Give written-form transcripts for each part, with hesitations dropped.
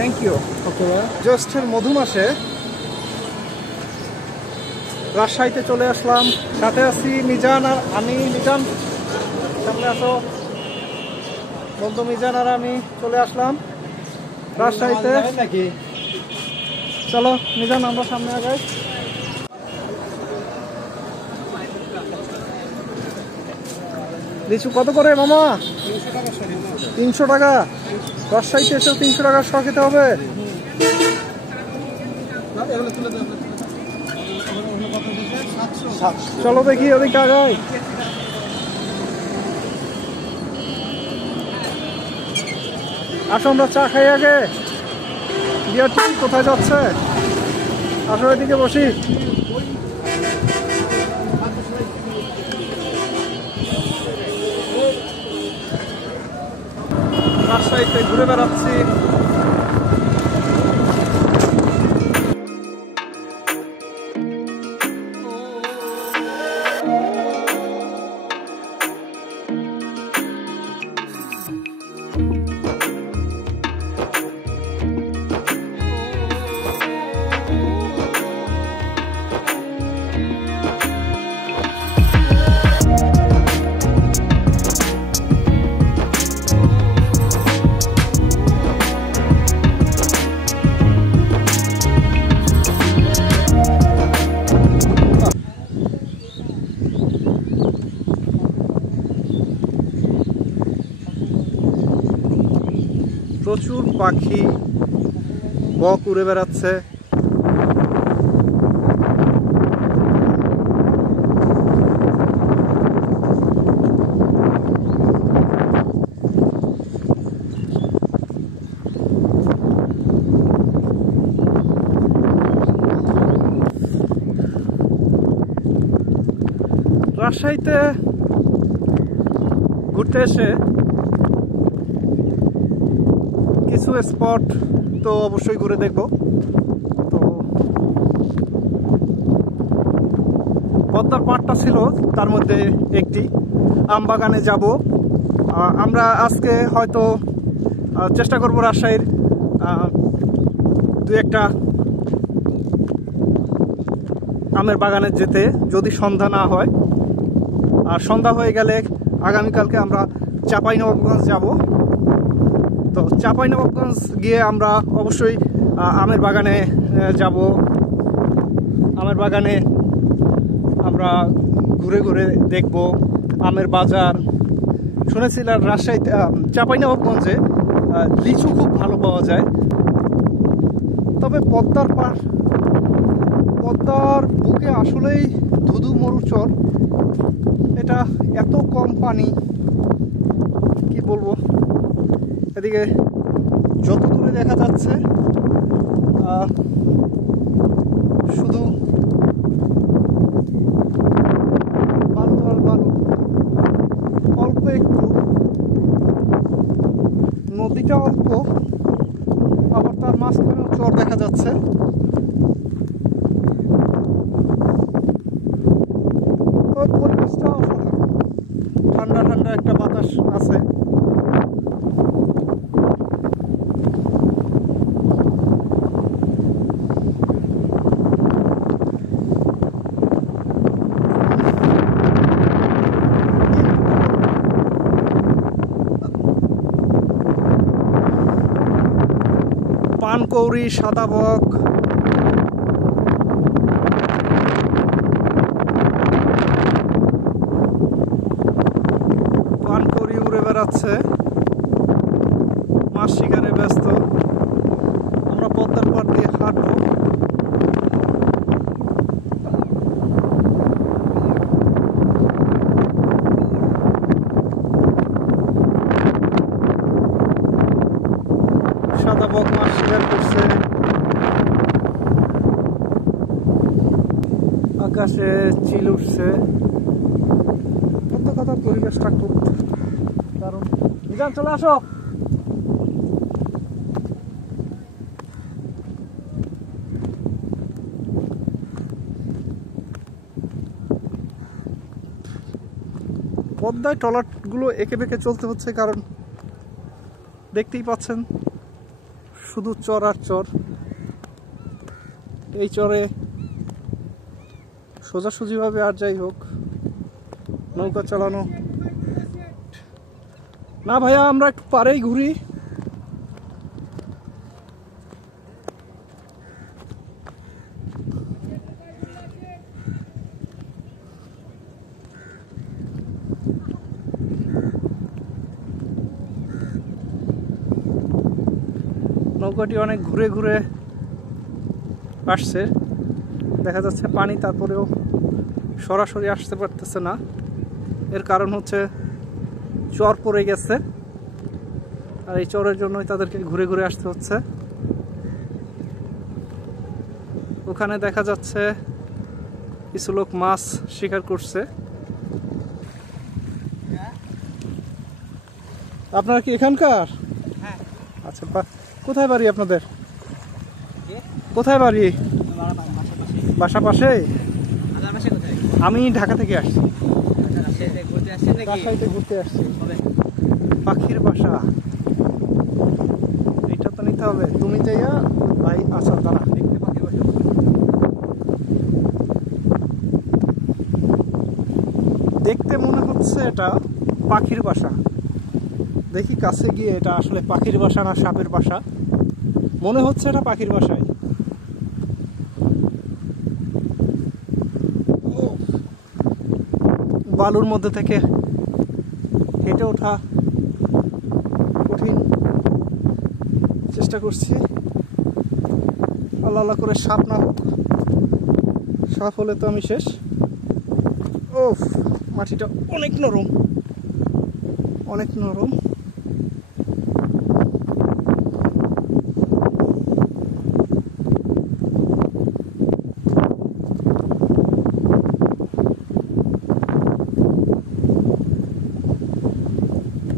Thank you. জ্যৈষ্ঠের মধু মাসে রাজশাহীতে চলে আসলাম, সাথে আছি মিজান আর আমি। মিজান সামনে আসো। বন্ধু মিজান আর আমি চলে আসলাম রাজশাহীতে। চলো মিজান আমরা সামনে আগাই। লিচু কত করে মামা? 300 টাকা। রাজশাহীতে এসেও 300 টাকার শ খেতে হবে। চলো দেখি ওদিকে আগাই। আসো আমরা চা খাই আগে। বিয়ার টিকিট কোথায় যাচ্ছে? আসো এদিকে বসি। রাজশাহীতে ঘুরে বেড়াচ্ছি। প্রচুর পাখি, বক উড়ে বেড়াচ্ছে। রাজশাহীতে ঘুরতে এসে কিছু স্পট তো অবশ্যই ঘুরে দেখব। তো পদ্মার পাড়টা ছিল তার মধ্যে একটি। আমবাগানে যাব আমরা আজকে। হয়তো চেষ্টা করব রাজশাহীর দু একটা আমের বাগানে যেতে, যদি সন্ধ্যা না হয়। আর সন্ধ্যা হয়ে গেলে আগামীকালকে আমরা চাঁপাইনবাবগঞ্জ যাব। তো চাঁপাইনবাবগঞ্জ গিয়ে আমরা অবশ্যই আমের বাগানে যাব। আমের বাগানে আমরা ঘুরে ঘুরে দেখব আমের বাজার। শুনেছিলাম রাজশাহীতে চাঁপাইনবাবগঞ্জে লিচু খুব ভালো পাওয়া যায়। তবে পদ্মার বুকে আসলেই ধুধু মরুচর। এটা এত কম পানি, কি বলবো। এদিকে যত দূরে দেখা যাচ্ছে শুধু বালু আর বালু। অল্প একটু নদীটা অল্প, আবার তার মাঝখানেও চর দেখা যাচ্ছে। পরিবেশটা অসাধারণ, ঠান্ডা ঠান্ডা একটা বাতাস আছে। পানকৌড়ি, সাদাবক, পানকৌড়ি উড়ে বেড়াচ্ছে, মাছ শিকারে ব্যস্ত। আমরা পদ্মার পাড় দিয়ে হাঁটবো। সাদাবক মাছ শিকার করছে। আকাশে চিল উঠছে। কথার পরিবেশটা খুব দারুণ। মিজান চলে আসো। পদ্মায় ট্রলারগুলো এঁকে বেঁকে চলতে হচ্ছে, কারণ দেখতেই পাচ্ছেন শুধু চর আর চর। এই চরে সোজাসুজিভাবে আর যাই হোক নৌকা চালানো না। ভাইয়া আমরা একটু পাড়েই ঘুরি। নৌকাটি অনেক ঘুরে ঘুরে আসছে, দেখা যাচ্ছে পানি, তারপরেও সরাসরি আসতে পারতেছে না। এর কারণ হচ্ছে চর পড়ে গেছে, আর এই চরের জন্যই তাদেরকে ঘুরে ঘুরে আসতে হচ্ছে। ওখানে দেখা যাচ্ছে কিছু লোক মাছ শিকার করছে। আপনারা কি এখানকার? আচ্ছা, কোথায় বাড়ি আপনাদের? কোথায় বাড়ি? বাসা পাশে? আমি ঢাকা থেকে আসছি, রাজশাহীতে ঘুরতে আসছি। পাখির বাসা এটা তো নিতে হবে। তুমি যাইয়া ভাই, আচ্ছা দাঁড়া, দেখতে পাখির বাসা। দেখতে মনে হচ্ছে এটা পাখির বাসা। দেখি কাছে গিয়ে এটা আসলে পাখির বাসা না সাপের বাসা। মনে হচ্ছে এটা পাখির বাসায়। বালুর মধ্যে থেকে হেঁটে ওঠা কঠিন, চেষ্টা করছি। আল্লাহ আল্লাহ করে সাপ না হোক, সাপ হলে তো আমি শেষ। ও মাটিটা অনেক নরম, অনেক নরম।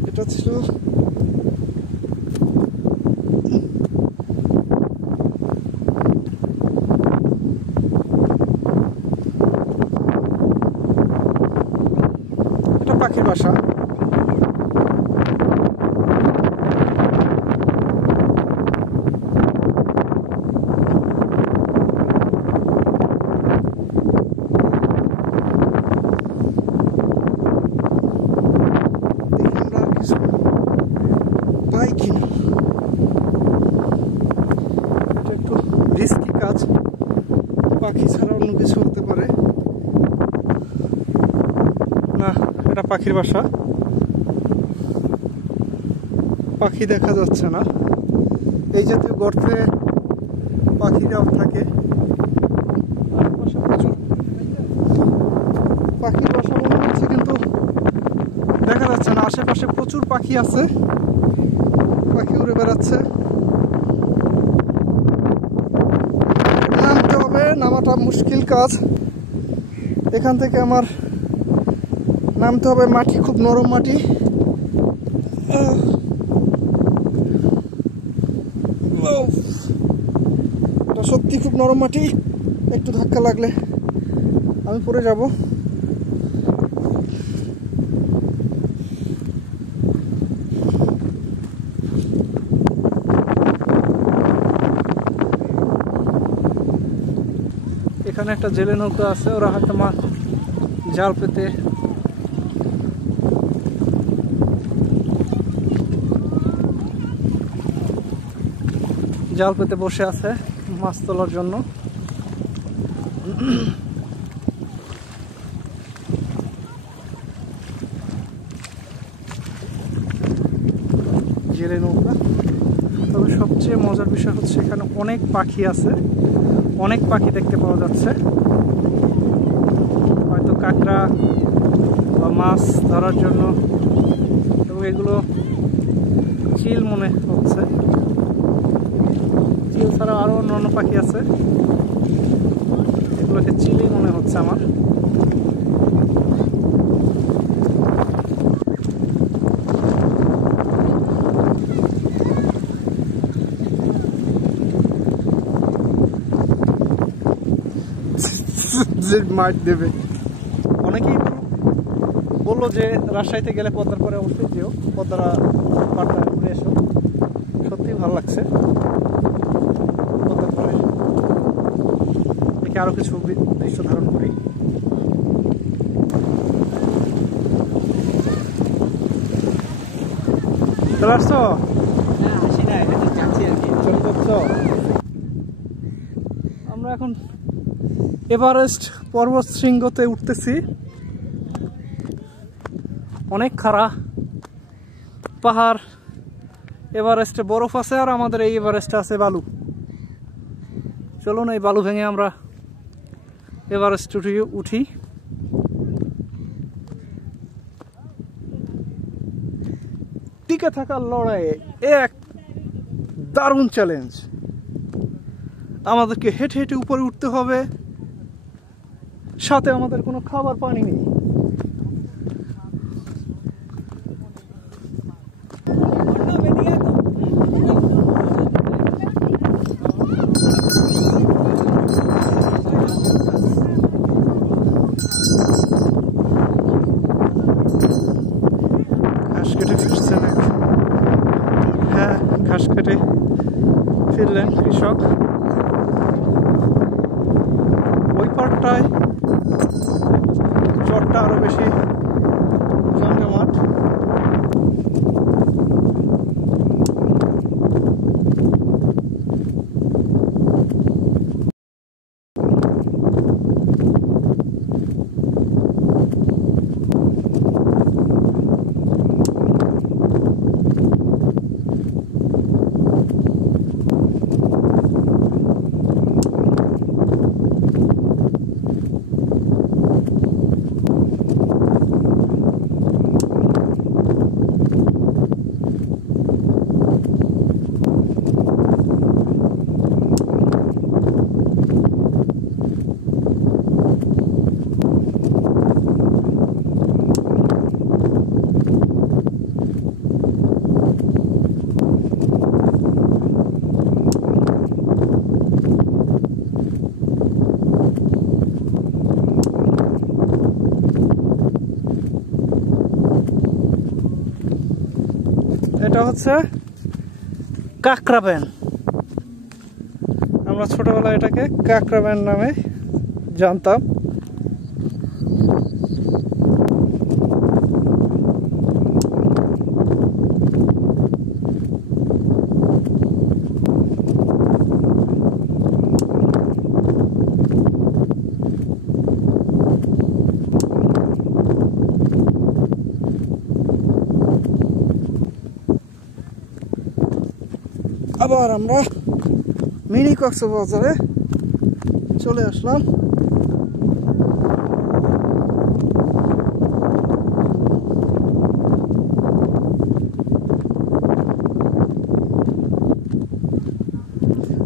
এটা ছিল এটা পাখির বাসা। রিস্কি কাজ, পাখি ছাড়া অন্য কিছু হতে পারে না। এটা পাখির বাসা, পাখি দেখা যাচ্ছে না। এই জাতীয় গর্তে পাখিরাও থাকে। পাখির বাসা মনে হচ্ছে, কিন্তু দেখা যাচ্ছে না। আশেপাশে প্রচুর পাখি আছে, পাখি উড়ে বেড়াচ্ছে। নামতে হবে, নামাটা মুশকিল কাজ। এখান থেকে আমার নামতে হবে। মাটি খুব নরম মাটি। এটা সত্যি খুব নরম মাটি, একটু ধাক্কা লাগলে আমি পড়ে যাব। এখানে একটা জেলে নৌকা আছে, ওরা হয়তো জাল পেতে বসে আছে মাছ তোলার জন্য। জেলে নৌকা। তবে সবচেয়ে মজার বিষয় হচ্ছে এখানে অনেক পাখি আছে, অনেক পাখি দেখতে পাওয়া যাচ্ছে। হয়তো কাঁকড়া বা মাছ ধরার জন্য, এবং এগুলো চিল মনে হচ্ছে। চিল ছাড়াও আরো অন্য পাখি আছে, এগুলোকে চিলই মনে হচ্ছে আমার। মার দেবে। অনেকেই বললো যে রাজশাহীতে গেলে পদ্মার পরে অবশ্যই যেও, পদ্মারা পাটনা ঘুরে এসো। সত্যি ভালো লাগছে। দেখে আরো কিছু দৃশ্য ধারণ করি। চলে আসছো? আমরা এখন এভারেস্ট পর্বত শৃঙ্গতে উঠতেছি। অনেক খাড়া পাহাড়, এভারেস্টে বরফ আছে আর আমাদের এই এভারেস্টে আছে বালু। চলুন এই বালু ভেঙে আমরা এভারেস্ট উঠি। টিকে থাকার লড়াইয়ে এক দারুণ চ্যালেঞ্জ। আমাদেরকে হেঁটে হেঁটে উপরে উঠতে হবে, সাথে আমাদের কোনো খাবার পানি নেই। ঘাস কেটে ফিরছেন, হ্যাঁ ঘাস কেটে ফিরলেন কৃষক। ওই পাটটায় চরটা আরো বেশি জমজমাট। এটা হচ্ছে কাকরাবেন। আমরা ছোটবেলায় এটাকে কাকরাবেন নামে জানতাম। আবার আমরা মিনি কক্সবাজারে চলে আসলাম।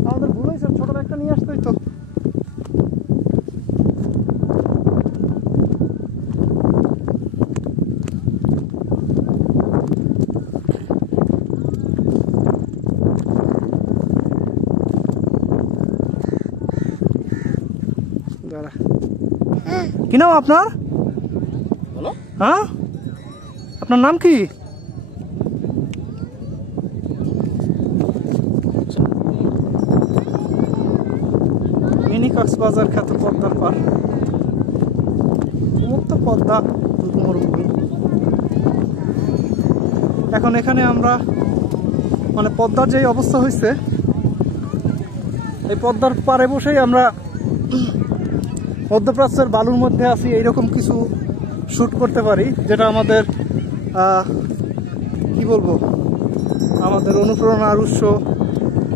আমাদের ভুল হয়েছে, ছোট একটা নিয়ে আসতেই তো। কি নাম আপনার? হ্যাঁ, আপনার নাম কি? মিনি কক্সবাজার খ্যাত পদ্মার পাড়, উন্মুক্ত পদ্মা মরুভূমি। এখন এখানে আমরা মানে পদ্মার যে অবস্থা হয়েছে, এই পদ্মার পাড়ে বসেই আমরা মধ্যপ্রাচ্যের বালুর মধ্যে আছি এইরকম কিছু শ্যুট করতে পারি, যেটা আমাদের কি বলবো, আমাদের অনুপ্রেরণার উৎস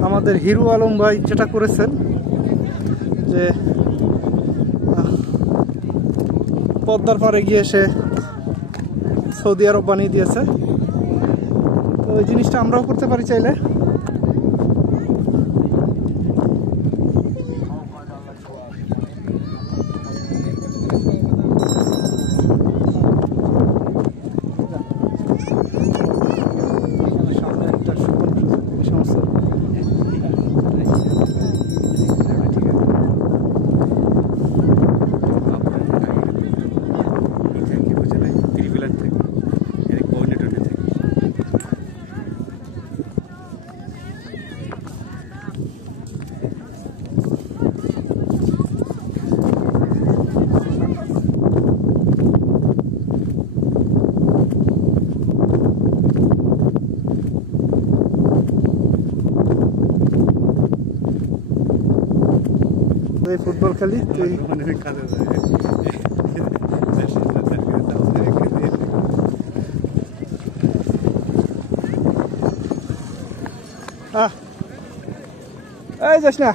আমাদের হিরু আলম ভাই যেটা করেছেন, যে পদ্মার পাড়ে গিয়ে সে সৌদি আরব বানিয়ে দিয়েছে। তো ওই জিনিসটা আমরাও করতে পারি চাইলে। এই ফুটবল খেলি তুই এই যাস না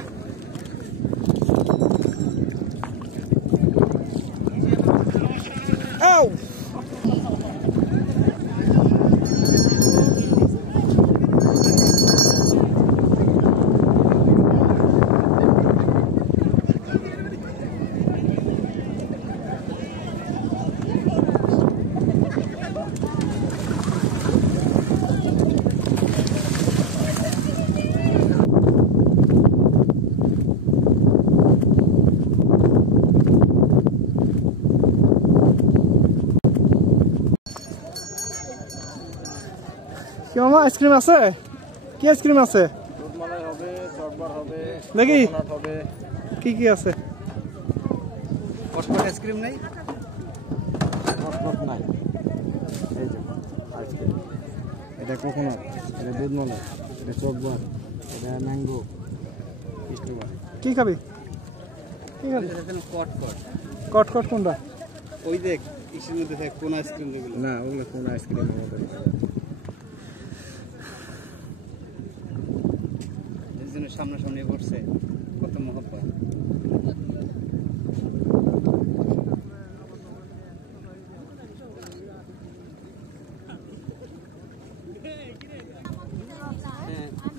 কি মামা আইসক্রিম আছে কি আইসক্রিম আছে দুধমালাই হবে চটবার হবে দেখি হবে কি কি আছে কটকট আইসক্রিম নেই কটকট নাই এই যে আইসক্রিম এটা কোকোনাট এটা দুধমালাই এটা চটবার এটা ম্যাঙ্গো স্ট্রবেরি কি খাবি কি খাবি কটকট কটকট কোনটা ওই দেখ ইসের মধ্যে থাকে কোন আইসক্রিম যেগুলো না ওগুলো কোন আইসক্রিম আমাদের সামনাসামনি পড়ছে কত মহব্বত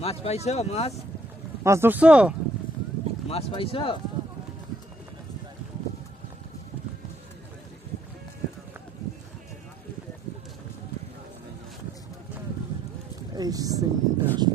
মাছ পাইছো মাছ মাছ ধরছো মাছ পাইছো এই সিনটা